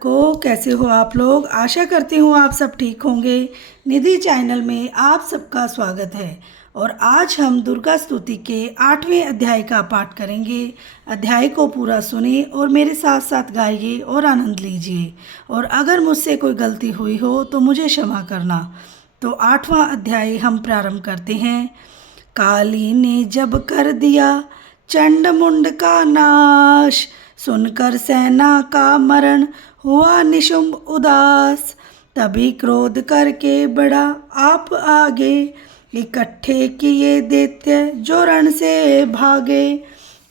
कैसे हो आप लोग। आशा करती हूँ आप सब ठीक होंगे। निधि चैनल में आप सबका स्वागत है और आज हम दुर्गा स्तुति के 8वें अध्याय का पाठ करेंगे। अध्याय को पूरा सुने और मेरे साथ साथ गाइए और आनंद लीजिए। और अगर मुझसे कोई गलती हुई हो तो मुझे क्षमा करना। तो 8वां अध्याय हम प्रारंभ करते हैं। काली ने जब कर दिया चंड मुंड का नाश, सुनकर सेना का मरण हुआ निशुंभ उदास। तभी क्रोध करके बढ़ा आप आगे, इकट्ठे किए दैत्य जो रण से भागे।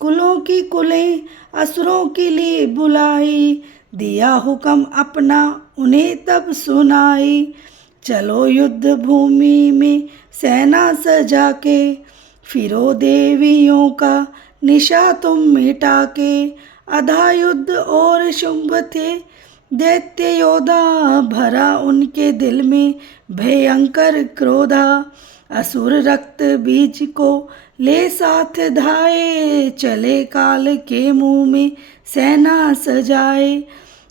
कुलों की कुलें असुरों के लिए बुलाई, दिया हुक्म अपना उन्हें तब सुनाई। चलो युद्ध भूमि में सेना सजा के, फिरो देवियों का निशा तुम मिटा के। अधा युद्ध और शुंभ थे दैत्य योद्धा, भरा उनके दिल में भयंकर क्रोधा। असुर रक्त बीज को ले साथ धाये, चले काल के मुंह में सेना सजाए।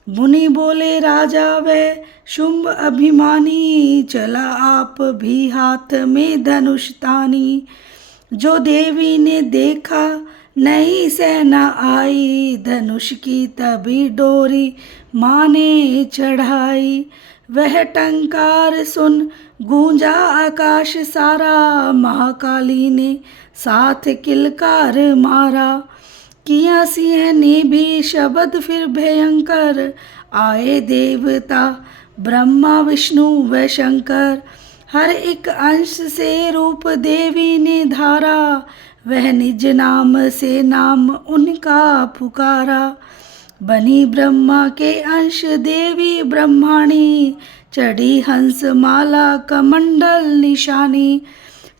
मुनि बोले राजा वह शुंभ अभिमानी, चला आप भी हाथ में धनुष तानी। जो देवी ने देखा नई सेना आई, धनुष की तभी डोरी माने चढ़ाई। वह टंकार सुन गूंजा आकाश सारा, महाकाली ने साथ किलकार मारा। किया सिंह ने भी शब्द फिर भयंकर, आए देवता ब्रह्मा विष्णु व शंकर। हर एक अंश से रूप देवी ने धारा, वह निज नाम से नाम उनका पुकारा। बनी ब्रह्मा के अंश देवी ब्रह्माणी, चढ़ी हंस माला कमंडल निशानी।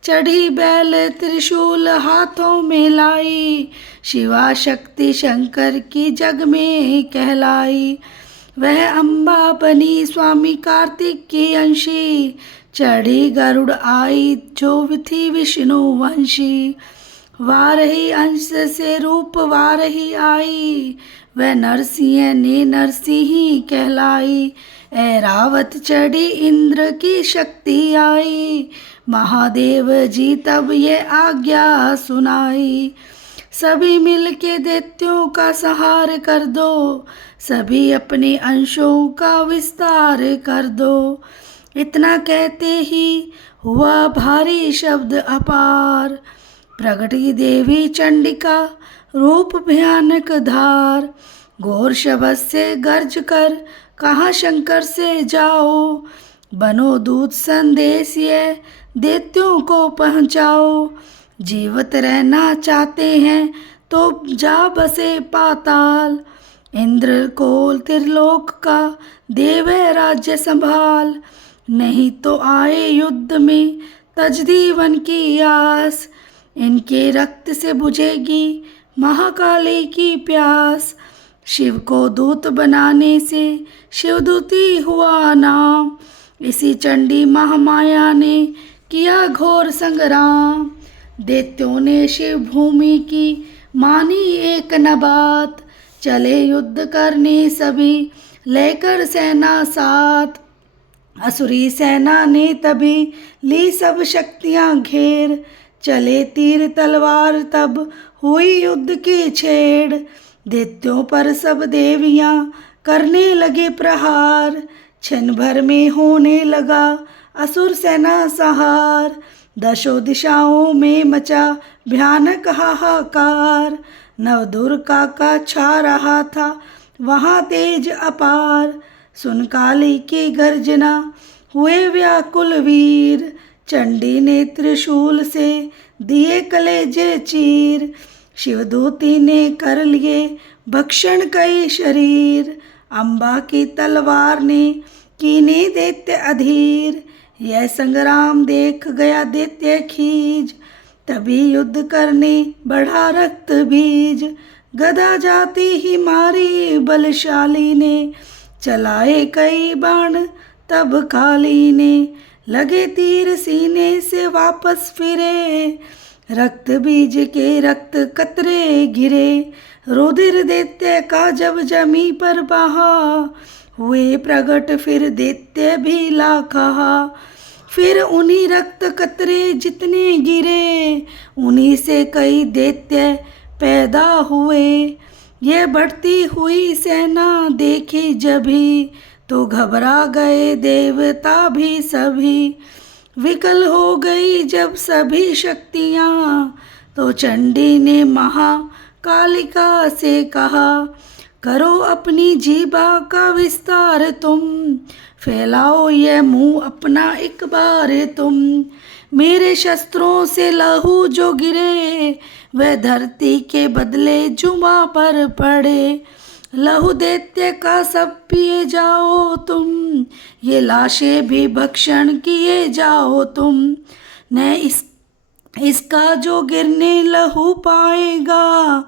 चढ़ी बैल त्रिशूल हाथों में लाई, शिवा शक्ति शंकर की जग में कहलाई। वह अम्बा बनी स्वामी कार्तिक की अंशी, चढ़ी गरुड़ आई जो थी विष्णु वंशी। वारही अंश से रूप वारही आई, वह नरसिंह ने नरसिंही कहलाई। ऐरावत चढ़ी इंद्र की शक्ति आई, महादेव जी तब ये आज्ञा सुनाई। सभी मिल के दैत्यों का संहार कर दो, सभी अपने अंशों का विस्तार कर दो। इतना कहते ही हुआ भारी शब्द अपार, प्रगटी देवी चंडिका रूप भयानक धार। घोर शब्द से गर्ज कर कहा शंकर से जाओ, बनो दूत संदेश ये दैत्यों को पहुँचाओ। जीवित रहना चाहते हैं तो जा बसे पाताल, इंद्र को त्रिलोक का देवे राज्य संभाल। नहीं तो आए युद्ध में तजदीवन की आस, इनके रक्त से बुझेगी महाकाली की प्यास। शिव को दूत बनाने से शिवदूती हुआ नाम, इसी चंडी महामाया ने किया घोर संग्राम। दैत्यों ने शिव भूमि की मानी एक न बात, चले युद्ध करने सभी लेकर सेना साथ। असुरी सेना ने तभी ली सब शक्तियां घेर, चले तीर तलवार तब हुई युद्ध की छेड़। दैत्यों पर सब देवियां करने लगे प्रहार, क्षण भर में होने लगा असुर सेना संहार। दशों दिशाओं में मचा भयानक हाहाकार, नवदुर्गा का छा रहा था वहाँ तेज अपार। सुन काली की गर्जना हुए व्याकुल वीर, चंडी ने त्रिशूल से दिए कलेजे चीर। शिवदूती ने कर लिए भक्षण कई शरीर, अम्बा की तलवार ने कीने दैत्य अधीर। यह संग्राम देख गया दैत्य खीज, तभी युद्ध करने बढ़ा रक्त बीज। गदा जाती ही मारी बलशाली ने, चलाए कई बाण तब काली ने। लगे तीर सीने से वापस फिरे, रक्त बीज के रक्त कतरे गिरे। रुधिर दैत्य का जब जमी पर बहा, हुए प्रगट फिर दैत्य भी लाखा। फिर उन्हीं रक्त कतरे जितने गिरे, उन्हीं से कई दैत्य पैदा हुए। ये बढ़ती हुई सेना देखी जभी, तो घबरा गए देवता भी सभी। विकल हो गई जब सभी शक्तियाँ, तो चंडी ने महाकालिका से कहा, करो अपनी जीभा का विस्तार तुम, फैलाओ ये मुंह अपना एक बार तुम। मेरे शस्त्रों से लहू जो गिरे, वह धरती के बदले जुमा पर पड़े। लहू दैत्य का सब पिए जाओ तुम, ये लाशें भी भक्षण किए जाओ तुम। न इसका जो गिरने लहू पाएगा,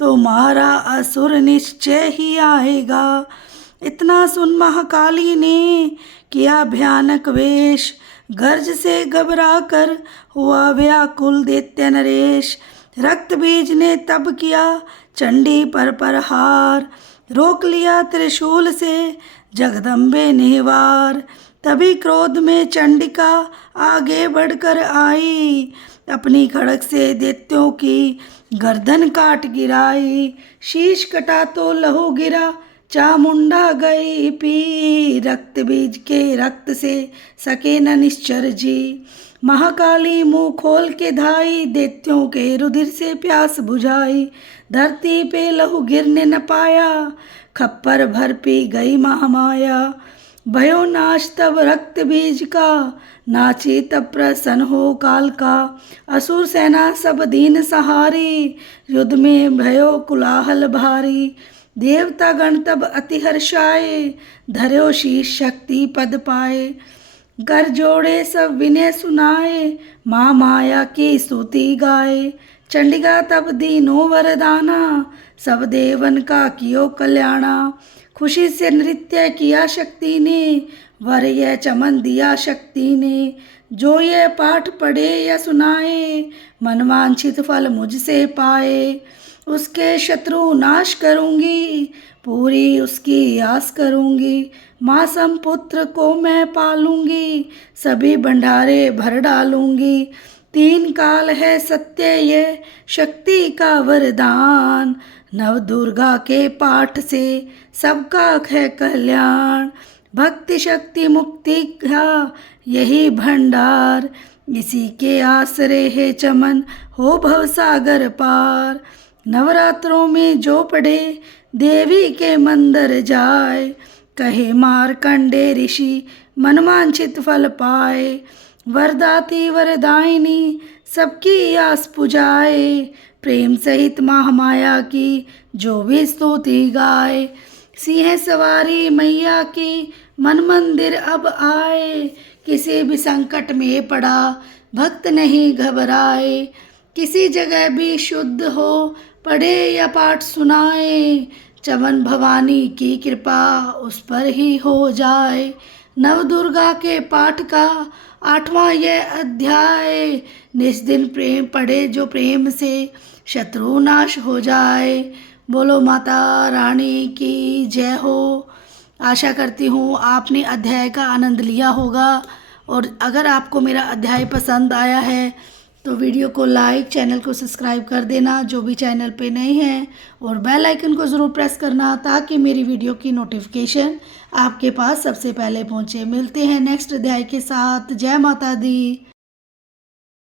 तो मारा असुर निश्चय ही आएगा। इतना सुन महाकाली ने किया भयानक वेश, गर्ज से घबरा कर हुआ व्याकुल दैत्य नरेश। रक्त बीज ने तब किया चंडी पर प्रहार, रोक लिया त्रिशूल से जगदम्बे ने वार। तभी क्रोध में चंडिका आगे बढ़कर आई, अपनी खड़ग से दैत्यों की गर्दन काट गिराई। शीश कटा तो लहू गिरा, चामुंडा गई पी। रक्त बीज के रक्त से सके न निश्चर जी। महाकाली मुंह खोल के धाई, दैत्यों के रुधिर से प्यास बुझाई। धरती पे लहू गिरने न पाया, खप्पर भर पी गई महामाया। भयो नाश तब रक्त बीज का, नाची तब प्रसन्न हो काल का। असुर सेना सब दीन सहारी, युद्ध में भयो कुलाहल भारी। देवता गण तब अति हर्षाए, धर्यो शीश शक्ति पद पाए। कर जोड़े सब विनय सुनाए, माँ माया की स्तुति गाए। चंडिका तब दीनो वरदाना, सब देवन का कियो कल्याणा। खुशी से नृत्य किया शक्ति ने, वर यह चमन दिया शक्ति ने। जो ये पाठ पढ़े या सुनाए, मनवांछित फल मुझसे पाए। उसके शत्रु नाश करूँगी, पूरी उसकी आस करूँगी। मासम पुत्र को मैं पालूँगी, सभी भंडारे भर डालूँगी। 3 काल है सत्य ये शक्ति का वरदान, नव दुर्गा के पाठ से सबका है कल्याण। भक्ति शक्ति मुक्ति का यही भंडार, इसी के आसरे है चमन हो भवसागर पार। नवरात्रों में जो पढ़े देवी के मंदिर जाए, कहे मार्कंडे ऋषि मनवांछित फल पाए। वरदाती वरदायिनी सबकी आस पुजाए, प्रेम सहित महामाया की जो भी स्तुति गाए। सिंह सवारी मैया की मन मंदिर अब आए, किसी भी संकट में पड़ा भक्त नहीं घबराए। किसी जगह भी शुद्ध हो पढ़े या पाठ सुनाए, चमन भवानी की कृपा उस पर ही हो जाए। नव दुर्गा के पाठ का 8वां यह अध्याय, निस दिन प्रेम पढ़े जो प्रेम से शत्रु नाश हो जाए। बोलो माता रानी की जय हो। आशा करती हूँ आपने अध्याय का आनंद लिया होगा, और अगर आपको मेरा अध्याय पसंद आया है तो वीडियो को लाइक, चैनल को सब्सक्राइब कर देना जो भी चैनल पे नए हैं, और बेल आइकन को ज़रूर प्रेस करना ताकि मेरी वीडियो की नोटिफिकेशन आपके पास सबसे पहले पहुँचे। मिलते हैं नेक्स्ट अध्याय के साथ। जय माता दी।